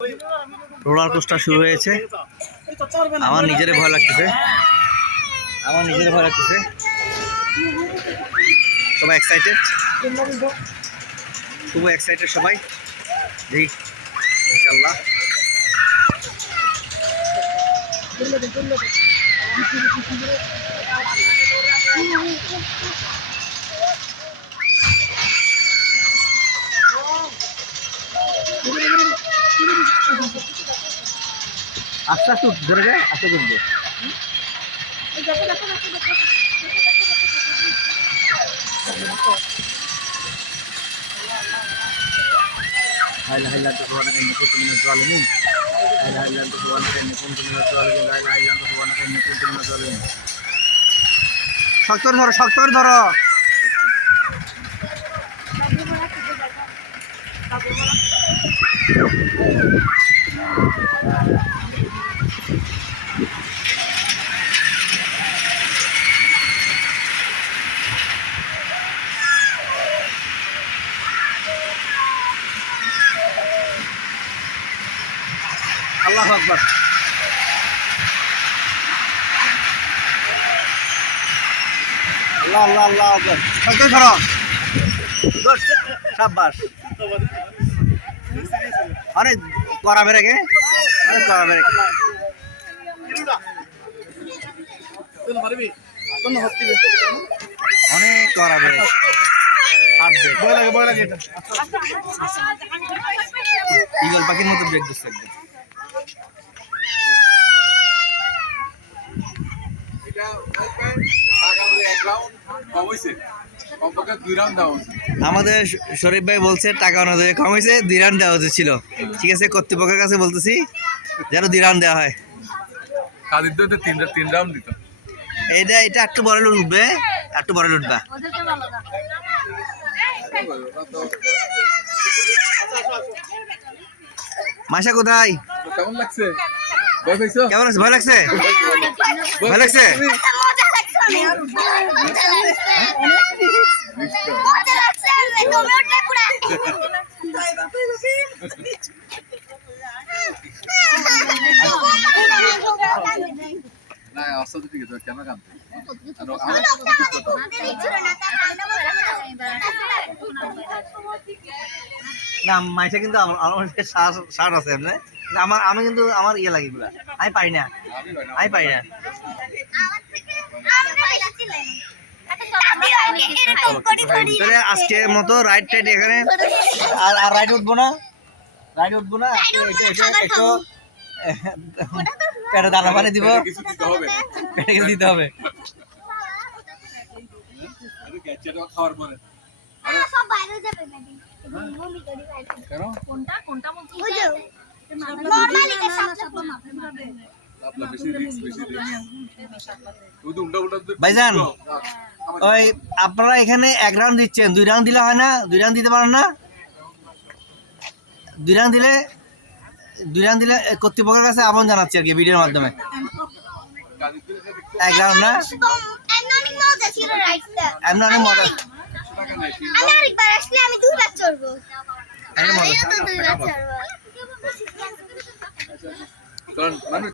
Roller coaster শুরু হয়েছে। আমার নিজের ভয় লাগতেছে, সবাই এক্সাইটেড, খুব এক্সাইটেড সবাই। দেখি ইনশাল্লাহ। আস্তে আস্তে ধরে যায়, আস্তে উঠবো। শক্ত করে ধরো, শক্ত করে ধরো। আল্লাহু আকবার। আল্লাহ আল্লাহ আল্লাহ আকবার। শক্ত করে ধরো। গুড, শাবাশ। আরে করা মেরে গে, আরে করা মেরে অনেক করা মেরে। ঈগল পাখির মতো ব্রেক দিচ্ছে একদম। আমাদের শরীফ ভাই বলছে টাকা অনুযায়ী কম হয়েছে, 2 রাউন্ড দেওয়া উচিত ছিল। ঠিক আছে, কর্তৃপক্ষের কাছে বলতেছি যেন 2 রাউন্ড দেওয়া হয়। এটা একটু বড় লুট উঠবে, একটু বড় লুটবা। মাসা কোথায়? কেমন লাগছে? কেমন আছে? ভয় লাগছে? ভয় লাগছে? না মাইসা কিন্তু আমার শার্ট আছে এমনি, আমি কিন্তু আমার ইয়ে লাগে এগুলা, আমি পারি না। আজকের মতো রাইড টাইড এখানে আর রাইড উঠবো না, একটু পেটে দানা পানি দিব, পেটে কিছু দিতে হবে। খাওয়ার পরে ভাইজান ওই আপনারা এখানে 1 রাউন্ড দিচ্ছেন, 2 রাউন্ড দিলে হয় না? 2 রাউন্ড দিতে পারেন না? 2 রাউন্ড দিলে কর্তৃপক্ষের কাছে আহ্বান জানাচ্ছি আর কি ভিডিওর মাধ্যমে। 1 রাউন্ড না, এমন অনেক মজা। আমি 2 বার চড়বো।